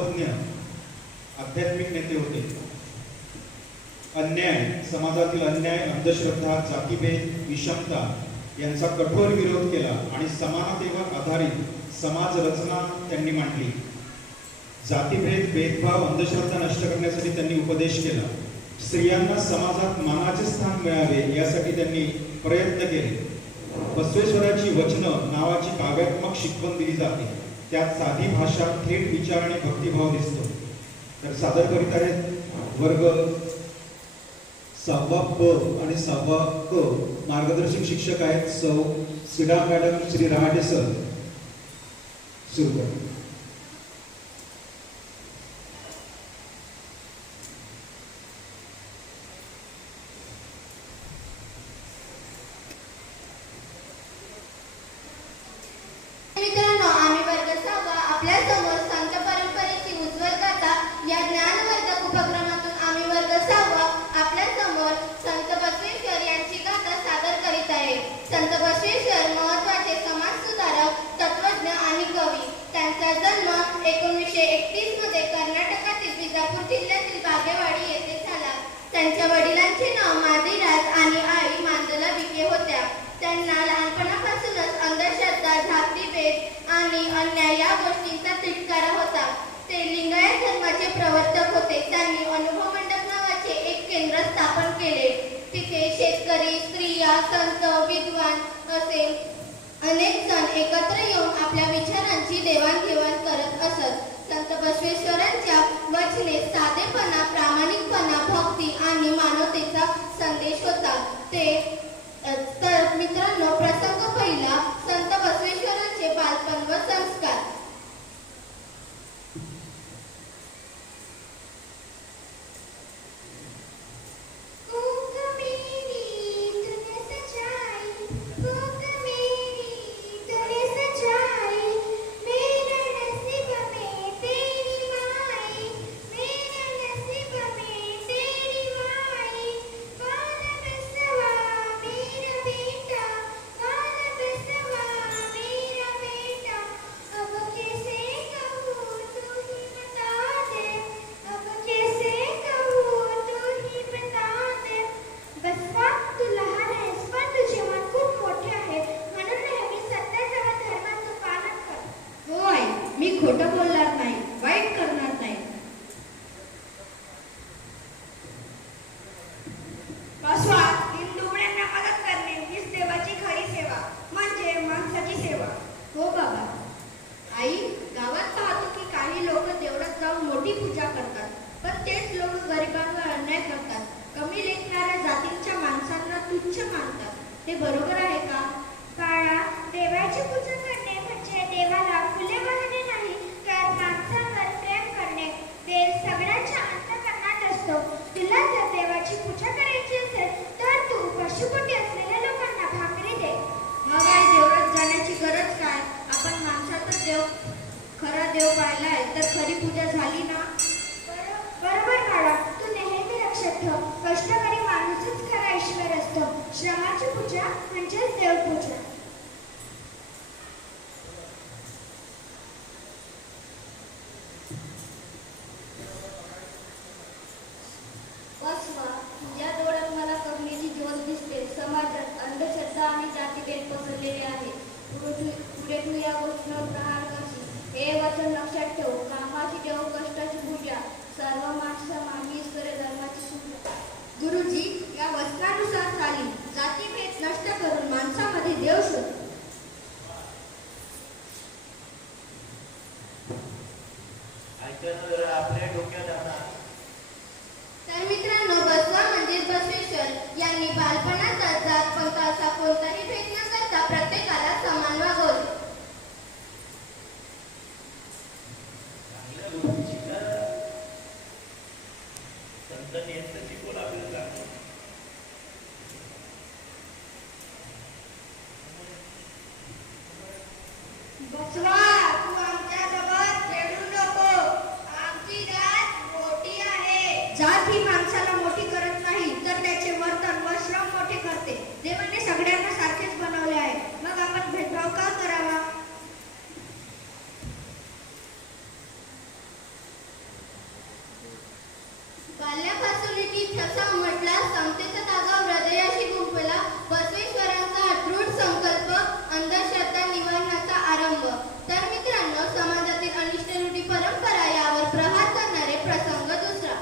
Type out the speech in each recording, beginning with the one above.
तत्वज्ञ आध्यात्मिक नेते होते. अन्याय, समाजातील अन्याय, अंधश्रद्धा, जातीभेद, विषमता यांचा कठोर विरोध केला आणि समानतेवर आधारित समाज रचना त्यांनी मांडली. जातीभेद, भेदभाव, अंधश्रद्धा नष्ट करण्यासाठी त्यांनी उपदेश केला. स्त्रियांना समाजात मानाचे स्थान मिळावे यासाठी त्यांनी प्रयत्न केले. बसवेश्वराची वचनं नावाची काव्यात्मक शिकवण दिली जाते. त्यात साधी भाषा, थेट विचार आणि भक्तिभाव दिसतो. तर सादर करीत आहेत वर्ग 6वा प आणि 6वा क. मार्गदर्शक शिक्षक आहेत सौ सिडा मॅडम, श्री रहाटे सर. सुरू करा. संत बसवेश्वर महत्वाचे समाजसुधारक, तत्वज्ञ आणि कवी. त्यांचा जन्म 1931 मध्ये कर्नाटकातील विजापूर जिल्ह्यातील बागेवाडी येथे झाला. त्यांच्या वडिलांचे नाव मादिराज आणि आई मांदला विखे होत्या. त्यांना लहानपणापासूनच अंधश्रद्धा, जातीभेद आणि अन्याय या गोष्टींचा तिटकारा होता. ते लिंगायत धर्माचे प्रवर्तक होते. त्यांनी अनुभव मंडप नावाचे एक केंद्र स्थापन केले. तिथे शेतकरी, स्त्रिया, संत, विद्वान असे अनेक जण एकत्र येऊन आपल्या विचारांची देवाणघेवाण करत असत. संत बसवेश्वरांच्या वचने साधेपणा, प्रामाणिकपणा, भक्ती आणि मानवतेचा संदेश होता. तर मित्रांनो, प्रसंग पहिला, संत बसवेश्वरांचे बालपण व संस्कार. खोटं बोलणार नाही, वाईट करणार नाही. बसवा, हिंदुगड्यांना मदत करणे हीच देवाची खरी सेवा, म्हणजे माणसाची सेवा. हो बाबा. आई, गावात पाहतो की काही लोक देवळात जाऊन मोठी पूजा करतात, पण तेच लोक गरिबांवर अन्याय करतात. कमी लेखणाऱ्या जातींच्या माणसांना तुच्छ मानतात. ते बरोबर आहे का? बाळा, देवाची पूजा करणे म्हणजे देवाला फुले वाहणे नाही, तर माणसावर प्रेम करणे. देव सगळ्यांच्या अंतःकरणात असतो. तुला जर देवाची पूजा करायची असेल तर तू पशुपती असलेल्या लोकांना भाकरी दे. मग आई, देवळात जाण्याची गरज काय? आपण माणसाचा देव, खरा देव पाहिलाय तर खरी पूजा झाली ना. बरोबर बाळा, तू नेहमी लक्षात ठेव, कष्टकरी माणूसच खरा ईश्वर असतो. श्रमाची पूजा म्हणजेच देवपूजा. बसवा, तुझ्या डोळ्यात मला करुणेची ज्योत दिसते. समाजात अंधश्रद्धा आणि जातीभेद पसरलेले आहे. पुढे तू या गोष्टीवर प्रहार करशील. हे वचन लक्षात ठेव. कामाची देव, कष्टाची पूजा, सर्व माणसं मागे ईश्वरी धर्माची पूजा. गुरुजी, या वचनानुसार चाली. जातीभेद नष्ट करून माणसामध्ये देव शोध. आपल्या डोक्यात तर मित्रांनो, बसवा म्हणजेच बसवेश्वर यांनी बालपणाचा जात पंथ असा कोणताही भेद न करता प्रत्येकाला समान वागवले. बसवा, तू आमच्या सोबत खेळू नको. आमची जात मोठी आहे. जात ही माणसाला मोठी करत नाही, तर त्याचे वर्तन व श्रम मोठे करते. देवाने सगळ्यांना सारखेच बनवले आहे, मग आपण भेदभाव का करावा? बाल्यापासून ठसा उमटला, समतेचा धागा हृदयाशी गुंफला, बसवेश्वरांचा दृढ संकल्प, अंधश्रद्धा निवारणाचा आरंभ. तर मित्रांनो, समाजातील अनिष्ट रूढी परंपरा यावर प्रहार करणारे प्रसंग दुसरा.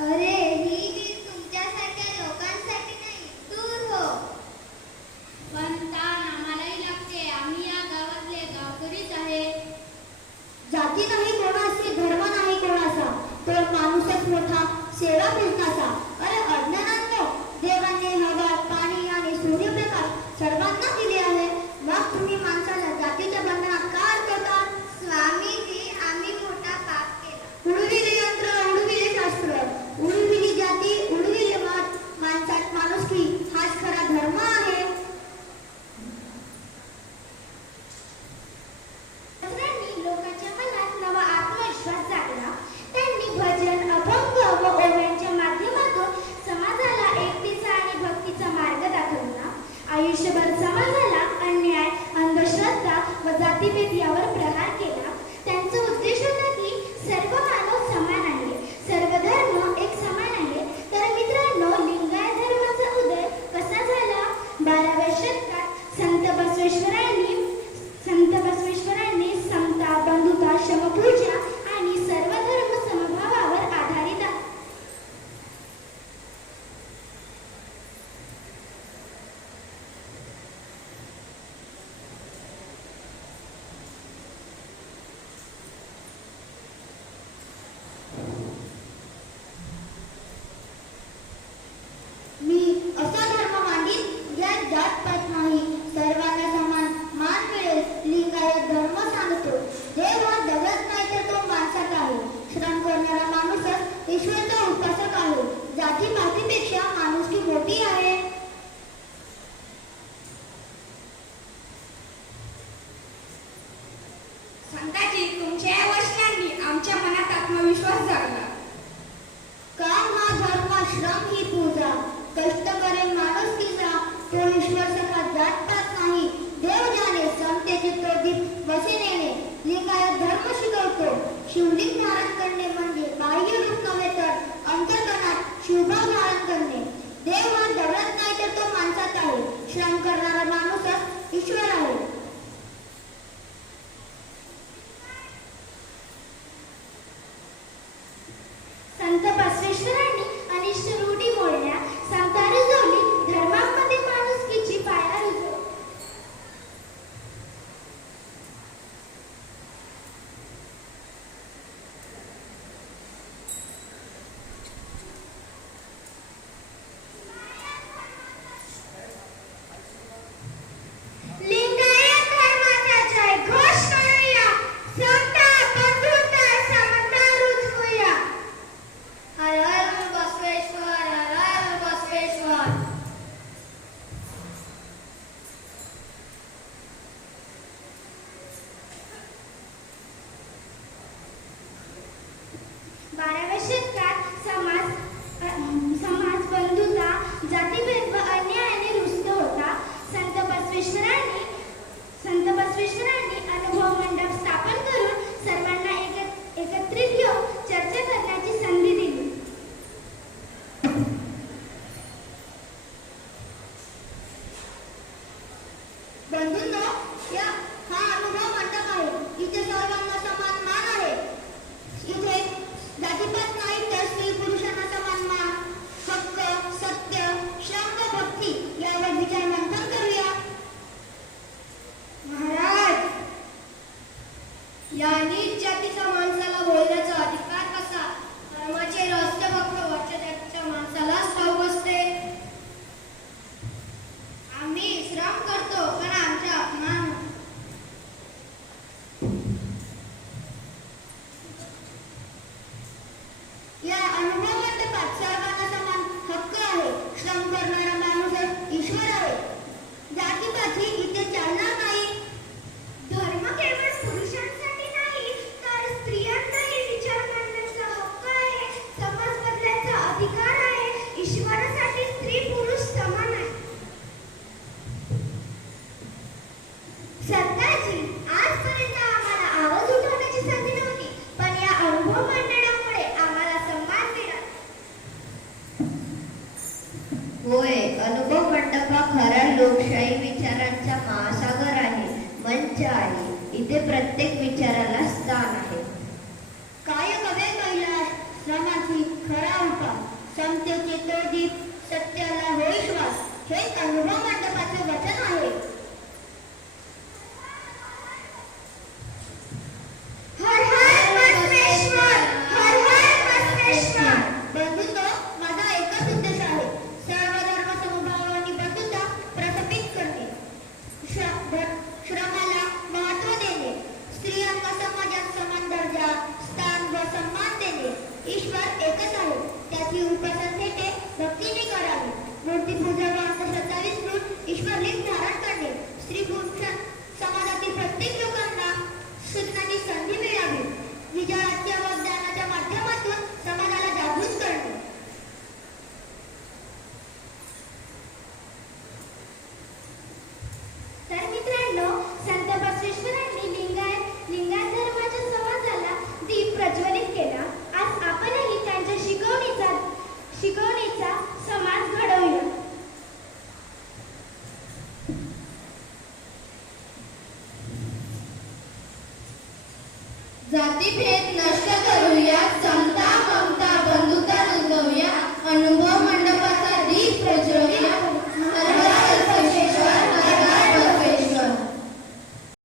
अरे ही वीर तुमच्यासारख्या लोकांसाठी नाही, दूर हो. पण ताण आम्हालाही लागते. आम्ही या गावातले गावकरीच आहे. जाती नाही कोणाची, धर्म नाही कोणाचा, तो माणूसच मोठा, सेवा पुरताचा. अरे अज्ञानांनो, देवाने हवा, पाणी आणि सूर्यप्रकाश सर्वांना दिले आहे. मग तुम्ही माणसाला जातीच्या बंधनात का अडकवता? स्वामीजी, आम्ही मोठा पाप केला. उडविले यंत्र, उडविले शास्त्र, उडविली जाती, उडविले मत. माणसात माणुसकी हाच खरा धर्म आहे. शास्त्रांनी लोकांच्या मनात नवा आत्मविश्वास जागला. त्यांनी भजन, अभंग व ओव्यांच्या माध्यमातून समाजाला एकतेचा आणि भक्तीचा मार्ग दाखवला. आयुष्यभर समाजाला अन्याय, अंधश्रद्धा व जातीभेद यावर प्रहार केला. त्यांचा उद्देश होता की सर्व मानव समान आहे, सर्व धर्म एक समान आहे. तर मित्रांनो, लिंगायत धर्माचा उदय कसा झाला? 12व्या शतकात संत बसवेश्वरांनी समता, बंधुता, समपूजा आणि सर्व धर्म समभावावर आधारित आहे. मी असा धर्म मांडीन ज्यात जात-पात नाही, सर्वांना समान मान मिळेल. लिंगायत धर्म सांगतो, देव हा दगडात नाही तर तो माणसात आहे. श्रम करणारा माणूसच ईश्वरचा उपासक आहे. जाती-पातीपेक्षा माणुसकी मोठी आहे. संताजी, तुमच्या या वचनांनी आमच्या मनात आत्मविश्वास जागला. काम हा धर्म, श्रम ही पूजा. कष्ट करेल माणुसकीचा, तो ईश्वर सखा जात-पात नाही. देव जाणे समतेचे प्रदीप वसे नेणे. लिंगायत धर्म शिकवतो, शिवलिंग धारण करणे म्हणजे बाह्य रूप नव्हे तर अंतर्गणात शिवभाव धारण करणे. देव हा दगडात नाही तर तो माणसात आहे. श्रम करणारा माणूसच ईश्वर आहे. संत बसवेश्वरांनी अनिष्ट रूढी मोडल्या, समता रुजवली, धर्मामध्ये माणुसकीची पाया रुजवली. लिंगायत धर्माचा जय घोष करूया. समता, बंधुता, समता रुजवूया. हर हर बसवेश्वर, हर हर बसवेश्वर. बाराव्या शतकात समाज बंधुता, जातीभेद व अन्यायाने रुजत होता. संत बसवेश्वरांनी अनुभव मंडप स्थापन करून सर्वांना एकत्रित येऊन चर्चा करण्याची संधी दिली. बंधूंनो, हा अनुभव मंडप आहे. इथे सर्वांना समान मान आहे. इथे जातीपात नाही तर स्त्री पुरुषांना समान मान, हक्क, सत्य, श्रम व भक्ती यावर विचार मंथन करूया. महाराज, या नीच जातीच्या माणसाला बोलण्याचा अधिकार कसा? धर्माचे रहस्य फक्त वरच्या जातीच्या माणसालाच ठाऊक असते. आम्ही श्रम करतो पण आमचा अपमान होतो. काही विचारांचा महासागर आहे, मंच आहे. इथे प्रत्येक विचाराला स्थान आहे. काय हवे कैलास, श्रमाची खरा उपाय, समतेचे तो दीप, सत्याला होय श्वास, हे अनुभव मंडपाचे वचन आहे. हर हर बसवेश्वर, हर हर बसवेश्वर. बंधुतो, माझा एकच उद्देश आहे, सर्व धर्म समभाव आणि बंधुता प्रस्थापित करणे, श्रमाला महत्त्व देणे, स्त्रियांना समाजात समान दर्जा, स्थान व सन्मान देणे. ईश्वर एकच आहे, त्याची उपासना थेटे भक्तीने करावी. मूर्तीपूजा व अंधश्रद्धा विसरून ईश्वरलिंग धारण करणे. स्त्री पुरुष समाजातील प्रत्येक लोकांना शिकण्याची संधी मिळावी. विचाराच्या व ज्ञानाच्या माध्यमातून समाजाला जागृत करणे. तर मित्रांनो, संत बसवेश्वरांनी लिंगायत धर्माच्या समाजाला दीप प्रज्वलित केला. आज आपणही त्यांच्या शिकवणीचा समाज घडवूया. जातीभेद नष्ट करूया,